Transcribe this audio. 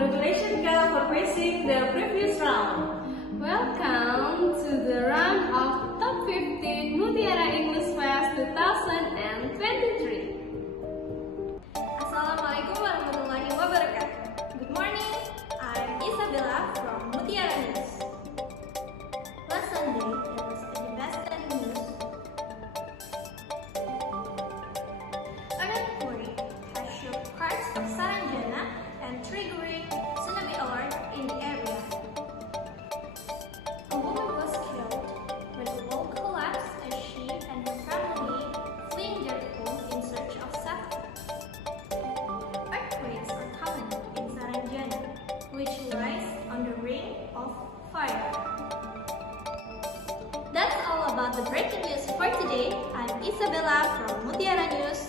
Congratulations, Kel, for passing the previous round. Welcome to the round of Top 15 Mutiara English Fest 2023. Assalamualaikum warahmatullahi wabarakatuh. Good morning, I'm Isabella from Mutiara News. Last Sunday, there was a devastating news. An earthquake has shook parts of Saranjana and triggering tsunami alert in the area. A woman was killed when the wall collapsed as she and her family fleeing their home in search of safety. Earthquakes are common in Saranjana, which lies on the ring of fire. That's all about the breaking news for today. I'm Isabella from Mutiara News.